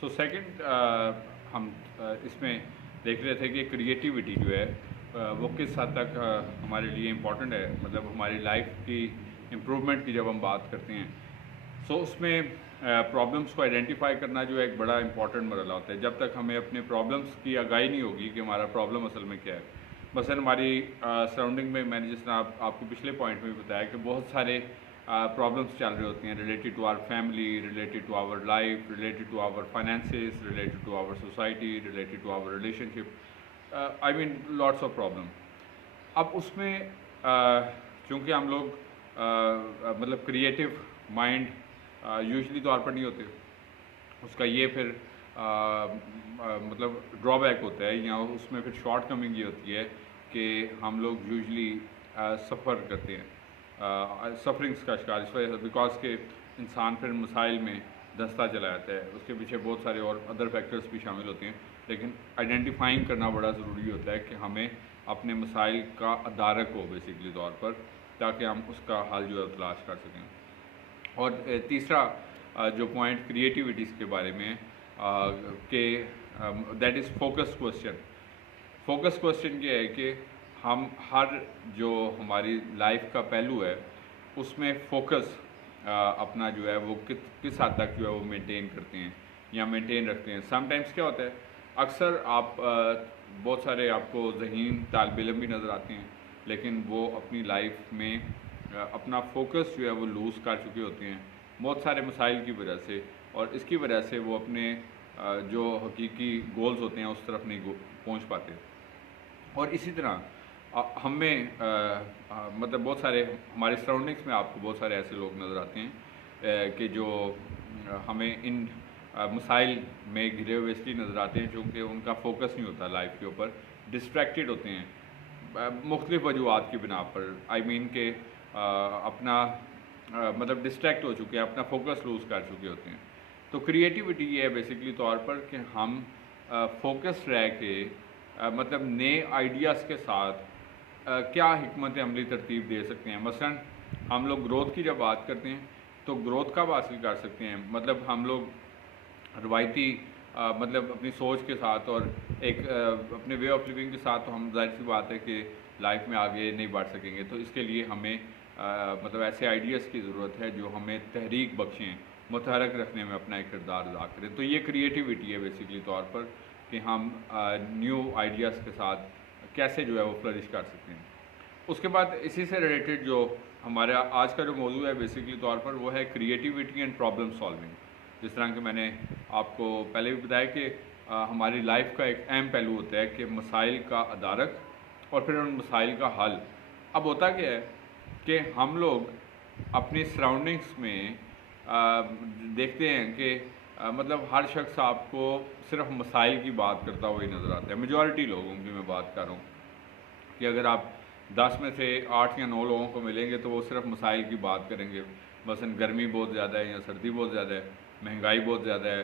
So second ہم اس میں دیکھ رہے تھے کہ کریٹیوٹی جو ہے وہ کس حد تک ہمارے لیے امپورٹنٹ ہے، مطلب ہماری لائف کی امپرومنٹ کی جب ہم بات کرتے ہیں. سو اس میں پرابلمس کو آئیڈینٹیفائی کرنا جو ہے ایک بڑا امپورٹنٹ مرحلہ ہوتا ہے. جب تک ہمیں اپنے پرابلمس کی آگاہی نہیں ہوگی کہ ہمارا پرابلم اصل میں کیا ہے. مثلا ہماری سراؤنڈنگ میں نے جس طرح آپ کو پچھلے پوائنٹ میں بھی بتایا کہ بہت سارے پرابلمس چل رہے ہوتے ہیں related to our family, related to our life, related to our finances, related to our society, related to our relationship, I mean lots of problem. اب اس میں چونکہ ہم لوگ مطلب کریٹیو مائنڈ یوزلی طور پر نہیں ہوتے، اس کا یہ پھر مطلب ڈرا بیک ہوتا ہے، یا اس میں پھر شارٹ کمنگ یہ ہوتی ہے کہ ہم لوگ یوزلی سفر کرتے ہیں، سفرنگس کا شکار اس وجہ سے، بیکاز کہ انسان پھر مسائل میں دھنستا چلا جاتا ہے. اس کے پیچھے بہت سارے اور ادر فیکٹرز بھی شامل ہوتے ہیں، لیکن آئیڈینٹیفائنگ کرنا بڑا ضروری ہوتا ہے کہ ہمیں اپنے مسائل کا ادارک ہو بیسکلی طور پر، تاکہ ہم اس کا حل جو ہے تلاش کر سکیں. اور تیسرا جو پوائنٹ کریٹیوٹیز کے بارے میں کہ that is focus question. Focus question یہ ہے کہ ہم ہر جو ہماری لائف کا پہلو ہے اس میں فوکس اپنا جو ہے وہ کس حد تک جو ہے وہ مینٹین کرتے ہیں یا مینٹین رکھتے ہیں. سم ٹائمس کیا ہوتا ہے، اکثر آپ بہت سارے آپ کو ذہین طالب علم بھی نظر آتے ہیں، لیکن وہ اپنی لائف میں اپنا فوکس جو ہے وہ لوز کر چکے ہوتے ہیں بہت سارے مسائل کی وجہ سے، اور اس کی وجہ سے وہ اپنے جو حقیقی گولز ہوتے ہیں اس طرف نہیں پہنچ پاتے. اور اسی طرح ہمیں مطلب بہت سارے ہمارے سراؤنڈنگس میں آپ کو بہت سارے ایسے لوگ نظر آتے ہیں کہ جو ہمیں ان مسائل میں گھرے ہوئے اس لیے نظر آتے ہیں چونکہ ان کا فوکس نہیں ہوتا لائف کے اوپر، ڈسٹریکٹڈ ہوتے ہیں مختلف وجوہات کی بنا پر. آئی مین کہ اپنا مطلب ڈسٹریکٹ ہو چکے ہیں، اپنا فوکس لوز کر چکے ہوتے ہیں. تو کریٹیوٹی یہ ہے بیسکلی طور پر کہ ہم فوکس رہ کے مطلب نئے آئیڈیاز کے ساتھ کیا حکمت عملی ترتیب دے سکتے ہیں. مثلا ہم لوگ گروتھ کی جب بات کرتے ہیں تو گروتھ کب حاصل کر سکتے ہیں، مطلب ہم لوگ روایتی مطلب اپنی سوچ کے ساتھ اور ایک اپنے وے آف لیونگ کے ساتھ تو ہم ظاہر سی بات ہے کہ لائف میں آگے نہیں بڑھ سکیں گے. تو اس کے لیے ہمیں مطلب ایسے آئیڈیاز کی ضرورت ہے جو ہمیں تحریک بخشیں، متحرک رکھنے میں اپنا ایک کردار ادا کریں. تو یہ کریٹیوٹی ہے بیسکلی طور پر کہ ہم نیو آئیڈیاز کے ساتھ کیسے جو ہے وہ فلرش کر سکتے ہیں. اس کے بعد اسی سے ریلیٹڈ جو ہمارا آج کا جو موضوع ہے بیسکلی طور پر وہ ہے کریٹیوٹی اینڈ پرابلم سالونگ. جس طرح کہ میں نے آپ کو پہلے بھی بتایا کہ ہماری لائف کا ایک اہم پہلو ہوتا ہے کہ مسائل کا ادارک اور پھر ان مسائل کا حل. اب ہوتا کیا ہے کہ ہم لوگ اپنی سراؤنڈنگس میں دیکھتے ہیں کہ مطلب ہر شخص آپ کو صرف مسائل کی بات کرتا ہوا ہی نظر آتا ہے. میجورٹی لوگوں کی میں بات کر رہا ہوں کہ اگر آپ 10 میں سے 8 یا 9 لوگوں کو ملیں گے تو وہ صرف مسائل کی بات کریں گے. مثلا گرمی بہت زیادہ ہے یا سردی بہت زیادہ ہے، مہنگائی بہت زیادہ ہے،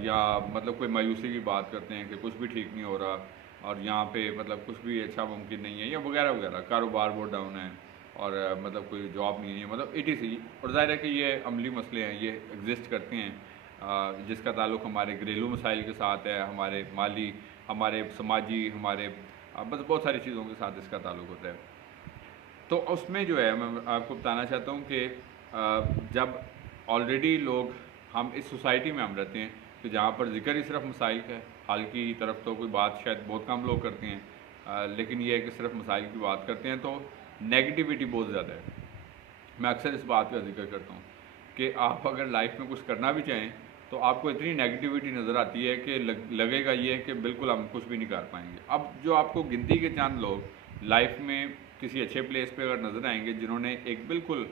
یا مطلب کوئی مایوسی کی بات کرتے ہیں کہ کچھ بھی ٹھیک نہیں ہو رہا اور یہاں پہ مطلب کچھ بھی اچھا ممکن نہیں ہے، یا وغیرہ وغیرہ، کاروبار بہت ڈاؤن ہے اور مطلب کوئی جاب نہیں ہے، مطلب اٹ از. اور ظاہر ہے کہ یہ عملی مسئلے ہیں، یہ ایگزسٹ کرتے ہیں جس کا تعلق ہمارے گھریلو مسائل کے ساتھ ہے، ہمارے مالی، ہمارے سماجی، ہمارے بس بہت ساری چیزوں کے ساتھ اس کا تعلق ہوتا ہے. تو اس میں جو ہے میں آپ کو بتانا چاہتا ہوں کہ جب آلریڈی لوگ ہم اس سوسائٹی میں ہم رہتے ہیں کہ جہاں پر ذکر ہی صرف مسائل کا ہے، حل کی طرف تو کوئی بات شاید بہت کم لوگ کرتے ہیں، لیکن یہ ہے کہ صرف مسائل کی بات کرتے ہیں تو نیگیٹیوٹی بہت زیادہ ہے. میں اکثر اس بات کا ذکر کرتا ہوں کہ آپ اگر لائف میں کچھ کرنا بھی چاہیں تو آپ کو اتنی نیگیٹیوٹی نظر آتی ہے کہ لگے گا یہ کہ بالکل ہم کچھ بھی نہیں کر پائیں گے. اب جو آپ کو گنتی کے چند لوگ لائف میں کسی اچھے پلیس پہ اگر نظر آئیں گے جنہوں نے ایک بالکل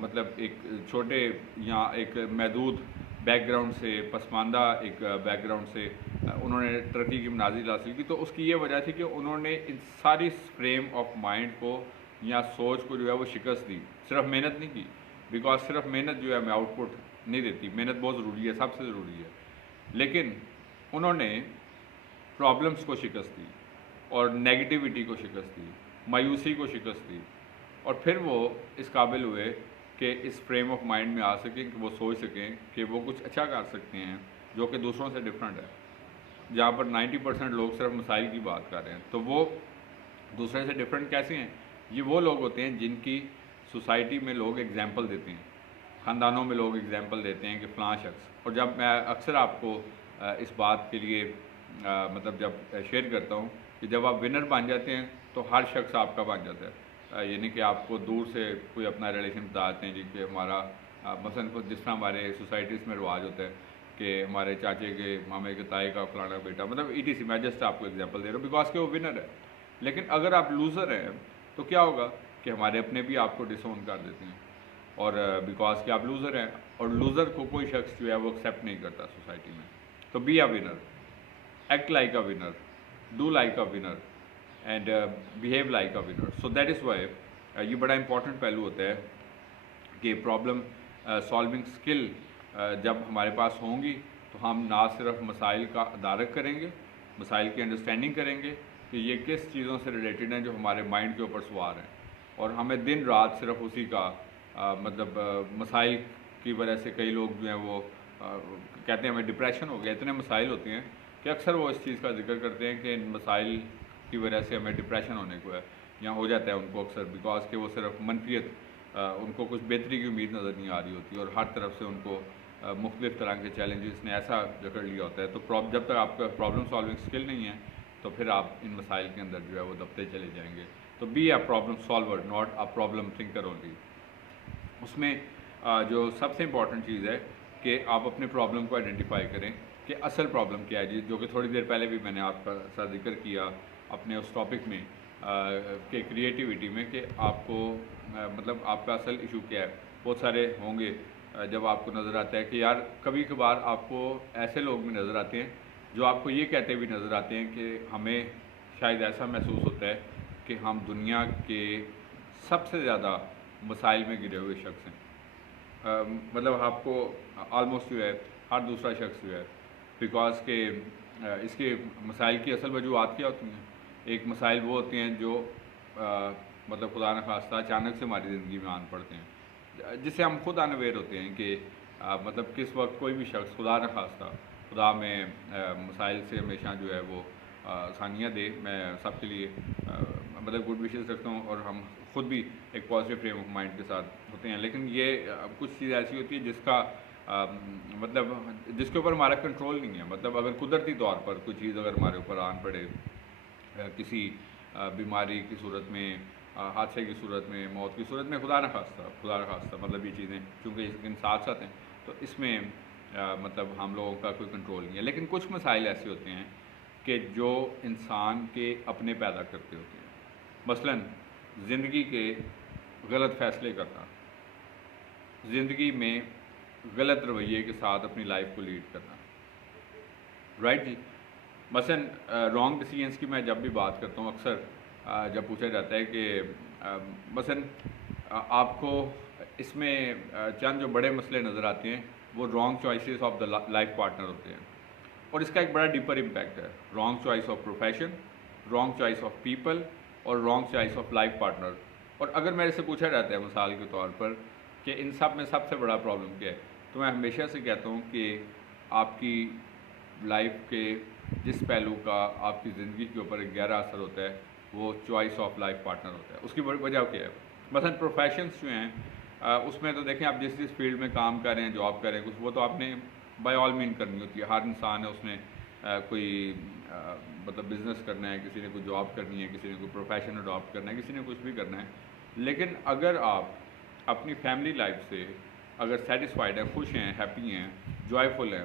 مطلب ایک چھوٹے یا ایک محدود بیک گراؤنڈ سے، پسماندہ ایک بیک گراؤنڈ سے انہوں نے ترقی کی منازل حاصل کی، تو اس کی یہ وجہ تھی کہ انہوں نے ان ساری فریم آف مائنڈ کو یا سوچ کو جو ہے وہ شکست دی. صرف محنت نہیں کی، بیکاز صرف محنت جو ہے ہمیں آؤٹ پٹ نہیں دیتی، محنت بہت ضروری ہے، سب سے ضروری ہے، لیکن انہوں نے پرابلمس کو شکست دی اور نیگیٹیوٹی کو شکست دی، مایوسی کو شکست دی، اور پھر وہ اس قابل ہوئے کہ اس فریم آف مائنڈ میں آ سکیں کہ وہ سوچ سکیں کہ وہ کچھ اچھا کر سکتے ہیں جو کہ دوسروں سے ڈفرینٹ ہے، جہاں پر 90% لوگ صرف مسائل کی بات کر رہے ہیں، تو وہ دوسرے سے ڈفرینٹ کیسے ہیں؟ یہ وہ لوگ ہوتے ہیں جن کی سوسائٹی میں لوگ اگزامپل دیتے ہیں، خاندانوں میں لوگ اگزامپل دیتے ہیں کہ فلاں شخص. اور جب میں اکثر آپ کو اس بات کے لیے مطلب جب شیئر کرتا ہوں کہ جب آپ ونر بن جاتے ہیں تو ہر شخص آپ کا بن جاتا ہے. یعنی کہ آپ کو دور سے کوئی اپنا ریلیشن بتاتے ہیں جی کہ ہمارا مثلاً جس طرح ہمارے سوسائٹیز میں رواج ہوتا ہے کہ ہمارے چاچے کے، مامے کے، تائی کا فلانا بیٹا، مطلب ETC. میں جسٹ آپ کو ایگزامپل دے رہا ہوں بیکاز کہ وہ ونر ہے. لیکن اگر آپ لوزر ہیں تو کیا ہوگا کہ ہمارے اپنے بھی آپ کو ڈس اون کر دیتے ہیں، اور بیکاز کہ آپ لوزر ہیں، اور لوزر کو کوئی شخص جو ہے وہ ایکسیپٹ نہیں کرتا سوسائٹی میں. تو be a winner, act like a winner, do like a winner and behave like a winner. So that is why یہ بڑا امپورٹنٹ پہلو ہوتا ہے کہ پرابلم سالونگ اسکل جب ہمارے پاس ہوں گی تو ہم نہ صرف مسائل کا ادارک کریں گے، مسائل کی انڈرسٹینڈنگ کریں گے کہ یہ کس چیزوں سے ریلیٹڈ ہیں جو ہمارے مائنڈ کے اوپر سوار ہیں، اور ہمیں دن رات صرف اسی کا مطلب مسائل کی وجہ سے کئی لوگ جو ہیں وہ کہتے ہیں ہمیں ڈپریشن ہو گیا. اتنے مسائل ہوتے ہیں کہ اکثر وہ اس چیز کا ذکر کرتے ہیں کہ ان مسائل کی وجہ سے ہمیں ڈپریشن ہونے کو ہے یا ہو جاتا ہے ان کو اکثر، بیکاز کہ وہ صرف منفیت، ان کو کچھ بہتری کی امید نظر نہیں آ رہی ہوتی، اور ہر طرف سے ان کو مختلف طرح کے چیلنجز نے ایسا جکڑ لیا ہوتا ہے. تو جب تک آپ کا پرابلم سالونگ اسکل نہیں ہے تو پھر آپ ان مسائل کے اندر جو ہے وہ دبتے چلے جائیں گے. تو be a problem solver not a problem thinker only. اس میں جو سب سے امپورٹنٹ چیز ہے کہ آپ اپنے پرابلم کو آئیڈینٹیفائی کریں کہ اصل پرابلم کیا ہے جی، جو کہ تھوڑی دیر پہلے بھی میں نے آپ کا ساتھ ذکر کیا اپنے اس ٹاپک میں کہ کریٹیوٹی میں، کہ آپ کو مطلب آپ کا اصل ایشو کیا ہے. بہت سارے ہوں گے جب آپ کو نظر آتا ہے کہ یار کبھی کبھار آپ کو ایسے لوگ بھی نظر آتے ہیں جو آپ کو یہ کہتے بھی نظر آتے ہیں کہ ہمیں شاید ایسا محسوس ہوتا ہے کہ ہم دنیا کے سب سے زیادہ مسائل میں گرے ہوئے شخص ہیں. مطلب آپ کو آلموسٹ جو ہے ہر دوسرا شخص جو ہے، بیکاز کہ اس کے مسائل کی اصل وجوہات کیا ہوتی ہیں؟ ایک مسائل وہ ہوتے ہیں جو مطلب خدا نخواستہ اچانک سے ہماری زندگی میں آن پڑتے ہیں، جس سے ہم خود انویئر ہوتے ہیں کہ مطلب کس وقت کوئی بھی شخص خدا نخواستہ خدا میں مسائل سے ہمیشہ جو ہے وہ آسانیاں دے. میں سب کے لیے مطلب گڈ وشز رکھتا ہوں، اور ہم خود بھی ایک پازیٹیو فریم آف مائنڈ کے ساتھ ہوتے ہیں. لیکن یہ کچھ چیز ایسی ہوتی ہے جس کا مطلب جس کے اوپر ہمارا کنٹرول نہیں ہے. مطلب اگر قدرتی طور پر کوئی چیز اگر ہمارے اوپر آن پڑے، کسی بیماری کی صورت میں، حادثے کی صورت میں، موت کی صورت میں، خدا نخواستہ مطلب یہ چیزیں چونکہ ان ساتھ ساتھ ہیں، تو اس میں مطلب ہم لوگوں کا کوئی کنٹرول نہیں ہے. لیکن کچھ مسائل ایسے ہوتے ہیں کہ جو انسان کے اپنے پیدا کرتے ہوتے ہیں. مثلاً زندگی کے غلط فیصلے کرنا، زندگی میں غلط رویے کے ساتھ اپنی لائف کو لیڈ کرنا، رائٹ جی. مثلاً رانگ ڈیسیجنس کی میں جب بھی بات کرتا ہوں اکثر جب پوچھا جاتا ہے کہ مثلاً آپ کو اس میں چند جو بڑے مسئلے نظر آتے ہیں وہ wrong choices of the life partner ہوتے ہیں، اور اس کا ایک بڑا ڈیپر امپیکٹ ہے. Wrong choice of profession, wrong choice of people, اور wrong choice of life partner. اور اگر میرے سے پوچھا جاتا ہے مثال کے طور پر کہ ان سب میں سب سے بڑا پرابلم کیا ہے، تو میں ہمیشہ سے کہتا ہوں کہ آپ کی لائف کے جس پہلو کا آپ کی زندگی کے اوپر ایک گہرا اثر ہوتا ہے وہ چوائس آف لائف پارٹنر ہوتا ہے. اس کی وجہ کیا ہے؟ مثلاً پروفیشنس جو ہیں اس میں تو دیکھیں آپ جس فیلڈ میں کام کر رہے ہیں، جاب کر رہے ہیں، کچھ وہ تو آپ نے بائی آل مین کرنی ہوتی ہے. ہر انسان ہے اس میں کوئی مطلب بزنس کرنا ہے، کسی نے کوئی جاب کرنی ہے، کسی نے کوئی پروفیشن اڈاپٹ کرنا ہے، کسی نے کچھ بھی کرنا ہے. لیکن اگر آپ اپنی فیملی لائف سے اگر سیٹسفائیڈ ہیں، خوش ہیں، ہیپی ہیں، جوائے فل ہیں،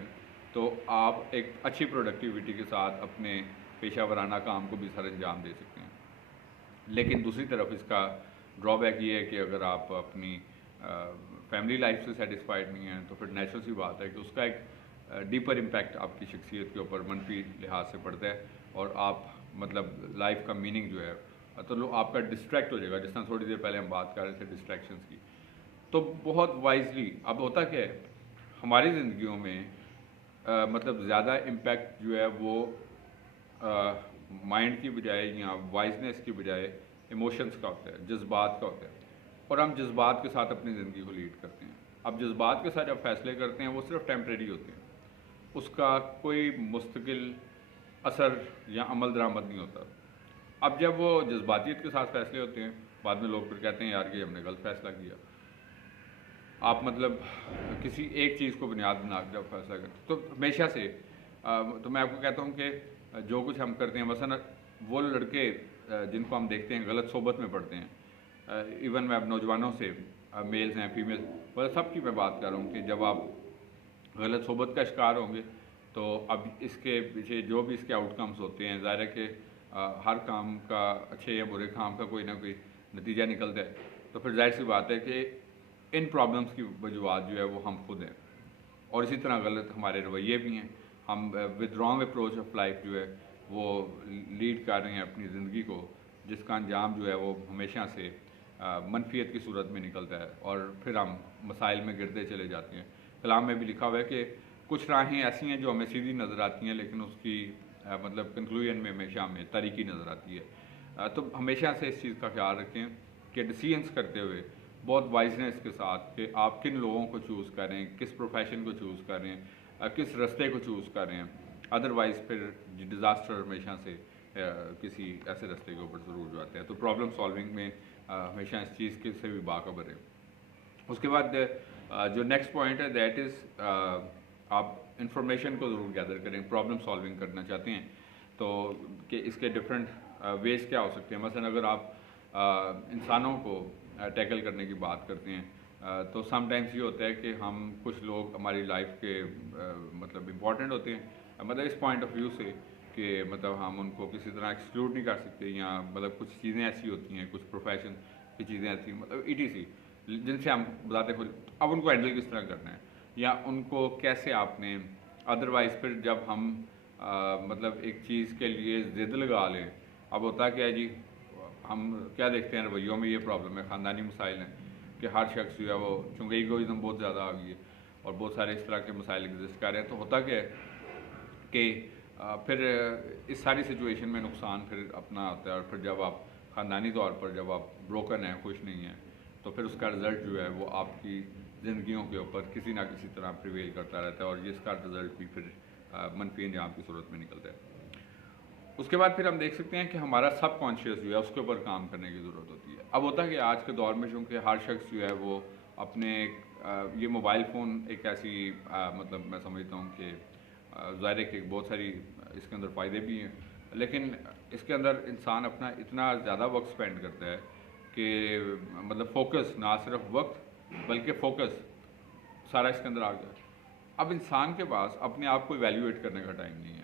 تو آپ ایک اچھی پروڈکٹیوٹی کے ساتھ اپنے پیشہ ورانہ کام کو بھی سر انجام دے سکتے ہیں. لیکن دوسری طرف اس کا ڈرا بیک یہ ہے کہ اگر آپ اپنی فیملی لائف سے سیٹسفائیڈ نہیں ہیں تو پھر نیچرل سی بات ہے کہ اس کا ایک ڈیپر امپیکٹ آپ کی شخصیت کے اوپر منفی لحاظ سے پڑتا ہے، اور آپ مطلب لائف کا میننگ جو ہے تو آپ کا ڈسٹریکٹ ہو جائے گا. جس طرح تھوڑی دیر پہلے ہم بات کر رہے تھے ڈسٹریکشنس کی. تو بہت وائزلی اب ہوتا کیا ہے ہماری زندگیوں میں مطلب زیادہ امپیکٹ جو ہے وہ مائنڈ کی بجائے یا وائزنس کی بجائے ایموشنس کا ہوتا ہے، جذبات کا ہوتا ہے. اور ہم جذبات کے ساتھ اپنی زندگی کو لیڈ کرتے ہیں. اب جذبات کے ساتھ جب فیصلے کرتے ہیں وہ صرف ٹیمپریری ہوتے ہیں. اس کا کوئی مستقل اثر یا عمل درآمد نہیں ہوتا. اب جب وہ جذباتیت کے ساتھ فیصلے ہوتے ہیں بعد میں لوگ پھر کہتے ہیں یار کہ ہم نے غلط فیصلہ کیا. آپ مطلب کسی ایک چیز کو بنیاد بنا کے جب فیصلہ کرتے تو ہمیشہ سے تو میں آپ کو کہتا ہوں کہ جو کچھ ہم کرتے ہیں مثلا وہ لڑکے جن کو ہم دیکھتے ہیں غلط صحبت میں پڑتے ہیں، ایون میں اب نوجوانوں سے میلز ہیں فیمیل وہ سب کی میں بات کر رہا ہوں کہ جب آپ غلط صحبت کا شکار ہوں گے تو اب اس کے پیچھے جو بھی اس کے آؤٹ کمز ہوتے ہیں ظاہر ہے کہ ہر کام کا اچھے یا برے کام کا کوئی نہ کوئی نتیجہ نکلتا ہے. تو پھر ظاہر سی بات ہے کہ ان پرابلمس کی وجوہات جو ہے وہ ہم خود ہیں. اور اسی طرح غلط ہمارے رویے بھی ہیں. ہم with wrong approach of life جو ہے وہ لیڈ کر رہے ہیں اپنی زندگی کو، جس کا انجام جو ہے وہ ہمیشہ سے منفیت کی صورت میں نکلتا ہے اور پھر ہم مسائل میں گرتے چلے جاتے ہیں. کلام میں بھی لکھا ہوا ہے کہ کچھ راہیں ایسی ہیں جو ہمیں سیدھی نظر آتی ہیں لیکن اس کی مطلب کنکلوژن میں ہمیشہ ہمیں تاریکی نظر آتی ہے. تو ہمیشہ سے اس چیز کا خیال رکھیں کہ ڈیسیژنس کرتے ہوئے بہت وائزنس کے ساتھ کہ آپ کن لوگوں کو چوز کریں، کس پروفیشن کو چوز کریں، کس رستے کو چوز کریں. ادروائز پھر ڈیزاسٹر ہمیشہ سے کسی ایسے رستے کے اوپر ضرور جو آتے ہیں. تو پرابلم سالونگ میں ہمیشہ اس چیز کے سے بھی باخبر ہے. اس کے بعد جو نیکسٹ پوائنٹ ہے دیٹ از آپ انفارمیشن کو ضرور گیدر کریں. پرابلم سالونگ کرنا چاہتے ہیں تو کہ اس کے ڈفرینٹ ویز کیا ہو سکتے ہیں. مثلا اگر آپ انسانوں کو ٹیکل کرنے کی بات کرتے ہیں تو سم ٹائمز یہ ہوتا ہے کہ ہم کچھ لوگ ہماری لائف کے مطلب امپورٹنٹ ہوتے ہیں مطلب اس پوائنٹ آف ویو سے کہ مطلب ہم ان کو کسی طرح ایکسکلوڈ نہیں کر سکتے یا مطلب کچھ چیزیں ایسی ہوتی ہیں، کچھ پروفیشن کی چیزیں ایسی مطلب ETC جن سے ہم بتاتے ہیں اب ان کو ہینڈل کس طرح کرنا ہے یا ان کو کیسے آپ نے ادروائز پھر جب ہم مطلب ایک چیز کے لیے ضد لگا لیں. اب ہوتا کیا ہے جی ہم کیا دیکھتے ہیں رویوں میں یہ پرابلم ہے، خاندانی مسائل ہیں کہ ہر شخص جو ہے وہ چونکہ ایگوئزم بہت زیادہ آ گئی ہے اور بہت سارے اس طرح کے مسائل ایگزسٹ کر رہے ہیں. تو ہوتا کیا ہے کہ پھر اس ساری سچویشن میں نقصان پھر اپنا ہوتا ہے اور پھر جب آپ خاندانی طور پر جب آپ بروکن ہیں، خوش نہیں ہیں تو پھر اس کا رزلٹ جو ہے وہ آپ کی زندگیوں کے اوپر کسی نہ کسی طرح پریویل کرتا رہتا ہے اور جس کا رزلٹ بھی پھر منفی انجام کی صورت میں نکلتا ہے. اس کے بعد پھر ہم دیکھ سکتے ہیں کہ ہمارا سب کانشیس جو ہے اس کے اوپر کام کرنے کی ضرورت ہوتی ہے. اب ہوتا ہے کہ آج کے دور میں چونکہ ہر شخص جو ہے وہ اپنے یہ موبائل فون ایک ایسی مطلب میں سمجھتا ہوں کہ ظاہر ہے کہ بہت ساری اس کے اندر فائدے بھی ہیں لیکن اس کے اندر انسان اپنا اتنا زیادہ وقت اسپینڈ کرتا ہے کہ مطلب فوکس نہ صرف وقت بلکہ فوکس سارا اس کے اندر آ گیا. اب انسان کے پاس اپنے آپ کو ایویلیویٹ کرنے کا ٹائم نہیں ہے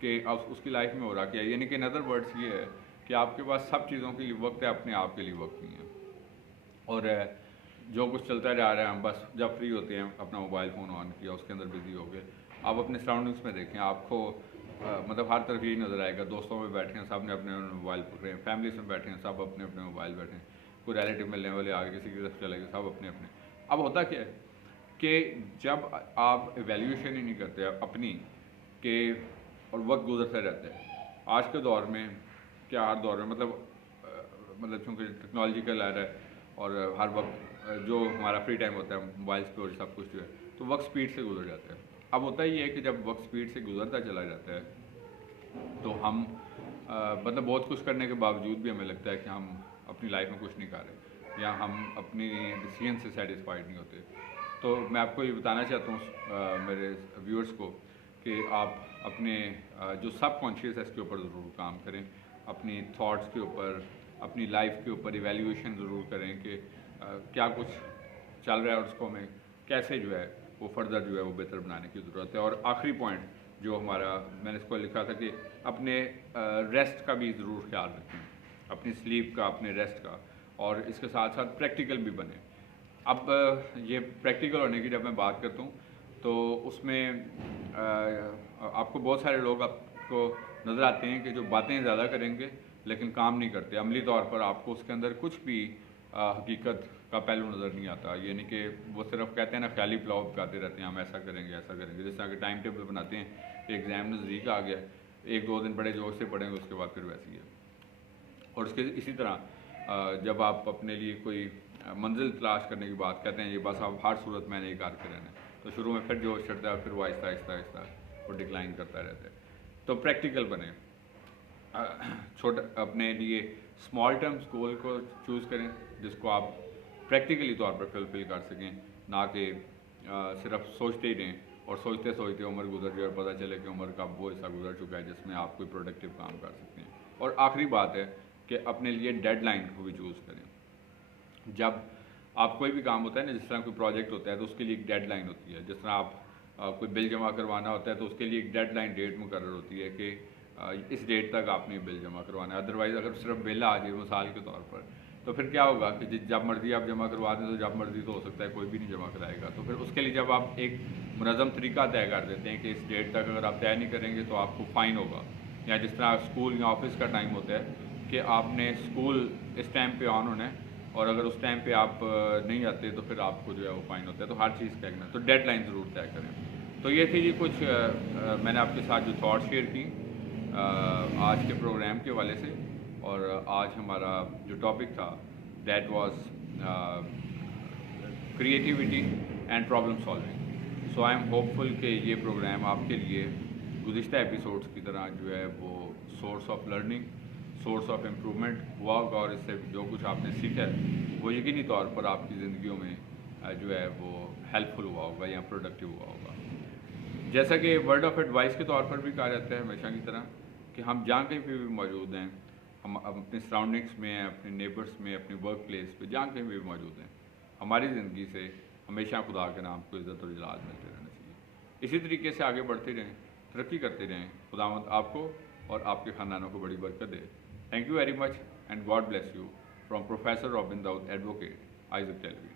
کہ اب اس کی لائف میں ہو رہا کیا ہے. یعنی کہ ان ادر ورڈس یہ ہے کہ آپ کے پاس سب چیزوں کے لیے وقت ہے، اپنے آپ کے لیے وقت نہیں ہے اور جو کچھ چلتا جا رہا ہے ہم بس جب فری ہوتے ہیں اپنا موبائل فون آن کیا اس کے اندر بزی ہو گئے. آپ اپنے سراؤنڈنگس میں دیکھیں آپ کو مطلب ہر طرف یہی نظر آئے گا. دوستوں میں بیٹھے ہیں سب نے اپنے موبائل پکڑے ہیں، فیملیز میں بیٹھے ہیں سب اپنے اپنے موبائل بیٹھے ہیں، کوئی ریلیٹیو ملنے والے آگے کسی کی طرف چلے گئے سب اپنے اپنے. اب ہوتا کیا ہے کہ جب آپ ایویلیویشن ہی نہیں کرتے اپنی کہ اور وقت گزرتا رہتا ہے. آج کے دور میں کیا ہر دور میں مطلب چونکہ ٹیکنالوجی کا لہر ہے اور ہر وقت جو ہمارا فری ٹائم ہوتا ہے موبائلس پہ اور سب کچھ جو ہے تو وقت سپیڈ سے گزر جاتا ہے. اب ہوتا یہ ہے کہ جب وقت سپیڈ سے گزرتا چلا جاتا ہے تو ہم مطلب بہت کچھ کرنے کے باوجود بھی ہمیں لگتا ہے کہ ہم اپنی لائف میں کچھ نہیں کر رہے یا ہم اپنی ڈیسیژن سے سیٹسفائڈ نہیں ہوتے. تو میں آپ کو یہ بتانا چاہتا ہوں میرے ویورز کو کہ آپ اپنے جو سب کانشیس ہے اس کے اوپر ضرور کام کریں، اپنی تھاٹس کے اوپر، اپنی لائف کے اوپر ایویلیویشن ضرور کریں کہ کیا کچھ چل رہا ہے اور اس کو ہمیں کیسے جو ہے وہ فردر جو ہے وہ بہتر بنانے کی ضرورت ہے. اور آخری پوائنٹ جو ہمارا میں نے اس کو لکھا تھا کہ اپنے ریسٹ کا بھی ضرور خیال رکھیں، اپنی سلیپ کا، اپنے ریسٹ کا، اور اس کے ساتھ ساتھ پریکٹیکل بھی بنیں. اب یہ پریکٹیکل ہونے کی جب میں بات کرتا ہوں تو اس میں آپ کو بہت سارے لوگ آپ کو نظر آتے ہیں کہ جو باتیں زیادہ کریں گے لیکن کام نہیں کرتے. عملی طور پر آپ کو اس کے اندر کچھ بھی حقیقت کا پہلو نظر نہیں آتا. یعنی کہ وہ صرف کہتے ہیں نا خیالی پلاؤ پکاتے رہتے ہیں ہم ایسا کریں گے ایسا کریں گے. جس طرح کہ ٹائم ٹیبل بناتے ہیں کہ ایگزام نزدیک آ گیا، 1-2 دن بڑے زور سے پڑھیں گے اس کے بعد پھر ویسی ہے. اور اس کے اسی طرح جب آپ اپنے لیے کوئی منزل تلاش کرنے کی بات کرتے ہیں یہ بس آپ ہر صورت میں نے یہ کر کے رہنا ہے تو شروع میں پھر جوش چڑھتا ہے اور پھر وہ آہستہ آہستہ آہستہ وہ ڈکلائن کرتا رہتا ہے. تو پریکٹیکل بنیں, چھوٹا اپنے لیے اسمال ٹرمس گول کو چوز کریں جس کو آپ پریکٹیکلی طور پر فلفل کر سکیں, نہ کہ صرف سوچتے ہی رہیں اور سوچتے سوچتے عمر گزر جائے اور پتہ چلے کہ عمر کا وہ حصہ گزر چکا ہے جس میں آپ کوئی پروڈکٹیو کام کر سکتے ہیں. اور آخری بات ہے کہ اپنے لیے ڈیڈ لائن کو بھی چوز کریں. جب آپ کوئی بھی کام ہوتا ہے نا, جس طرح کوئی پروجیکٹ ہوتا ہے تو اس کے لیے ایک ڈیڈ لائن ہوتی ہے. جس طرح آپ کوئی بل جمع کروانا ہوتا ہے تو اس کے لیے ایک ڈیڈ لائن ڈیٹ مقرر ہوتی ہے کہ اس ڈیٹ تک آپ نے بل جمع کروانا ہے. ادروائز اگر صرف بل آ جائے مثال کے طور پر تو پھر کیا ہوگا کہ جب مرضی آپ جمع کروا دیں تو جب مرضی تو ہو سکتا ہے کوئی بھی نہیں جمع کرائے گا. تو پھر اس کے لیے جب آپ ایک منظم طریقہ طے کر دیتے ہیں کہ اس ڈیٹ تک اگر آپ طے نہیں کریں گے تو آپ کو فائن ہوگا, یا جس طرح اسکول یا آفس کا ٹائم ہوتا ہے کہ آپ نے اسکول اس ٹائم پہ آن ہونا ہے اور اگر اس ٹائم پہ آپ نہیں آتے تو پھر آپ کو جو ہے وہ فائن ہوتا ہے. تو ہر چیز کا ایک نا, تو ڈیڈ لائن ضرور طے کریں. تو یہ تھی جی کچھ میں نے آپ کے ساتھ جو تھاٹ شیئر کی آج کے پروگرام کے حوالے سے. اور آج ہمارا جو ٹاپک تھا that was creativity and problem solving. So I am hopeful کہ یہ پروگرام آپ کے لیے گزشتہ ایپیسوڈس کی طرح جو ہے وہ source of learning, source of improvement ہوا ہوگا, اور اس سے جو کچھ آپ نے سیکھا ہے وہ یقینی طور پر آپ کی زندگیوں میں جو ہے وہ ہیلپ فل ہوا ہوگا یا پروڈکٹیو ہوا ہوگا. جیسا کہ ورڈ آف ایڈوائس کے طور پر بھی کہا جاتا ہے ہمیشہ کی طرح کہ ہم جہاں کہیں پہ بھی موجود ہیں, ہم اپنے سراؤنڈنگس میں ہیں, اپنے نیبرس میں, اپنے ورک پلیس پہ, جہاں کہیں بھی موجود ہیں, ہماری زندگی سے ہمیشہ خدا کے نام کو عزت اور جلال ملتے رہنا چاہیے. اسی طریقے سے آگے بڑھتے رہیں, ترقی کرتے رہیں. خداوند آپ کو اور آپ کے خاندانوں کو بڑی برکت دے. Thank you very much and God bless you from professor Robin Daud advocate Isaac ٹیلوی.